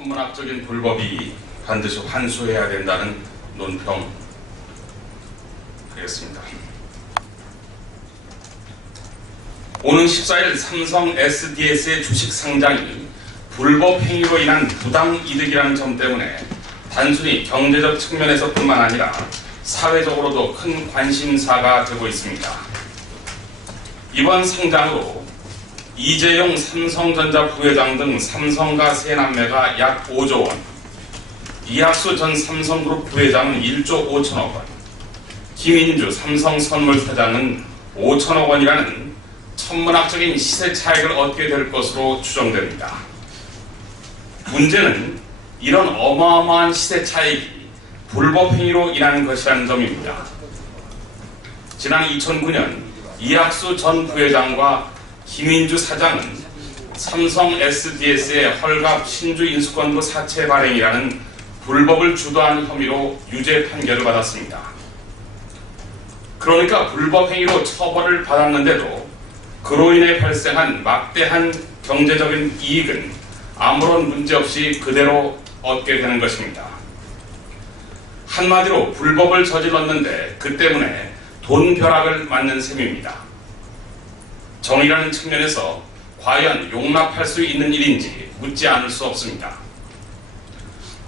천문학적인 불법이 반드시 환수해야 된다는 논평 그랬습니다. 오는 14일 삼성 SDS의 주식 상장이 불법 행위로 인한 부당 이득이라는 점 때문에 단순히 경제적 측면에서뿐만 아니라 사회적으로도 큰 관심사가 되고 있습니다. 이번 상장으로 이재용 삼성전자 부회장 등 삼성과 세 남매가 약 5조 원, 이학수 전 삼성그룹 부회장은 1조 5천억 원, 김인주 삼성 선물 사장은 5천억 원이라는 천문학적인 시세 차익을 얻게 될 것으로 추정됩니다. 문제는 이런 어마어마한 시세 차익이 불법 행위로 인한 것이라는 점입니다. 지난 2009년 이학수 전 부회장과 김인주 사장은 삼성 SDS의 헐갑 신주 인수권부 사채 발행이라는 불법을 주도한 혐의로 유죄 판결을 받았습니다. 그러니까 불법 행위로 처벌을 받았는데도 그로 인해 발생한 막대한 경제적인 이익은 아무런 문제 없이 그대로 얻게 되는 것입니다. 한마디로 불법을 저질렀는데 그 때문에 돈 벼락을 맞는 셈입니다. 정의라는 측면에서 과연 용납할 수 있는 일인지 묻지 않을 수 없습니다.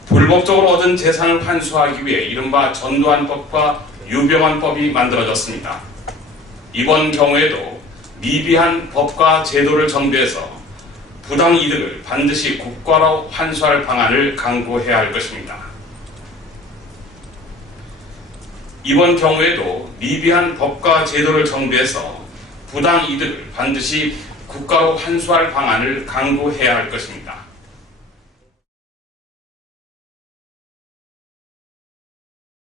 불법적으로 얻은 재산을 환수하기 위해 이른바 전두환법과 유병환법이 만들어졌습니다. 이번 경우에도 미비한 법과 제도를 정비해서 부당 이득을 반드시 국가로 환수할 방안을 강구해야 할 것입니다. 이번 경우에도 미비한 법과 제도를 정비해서 부당 이득을 반드시 국가로 환수할 방안을 강구해야 할 것입니다.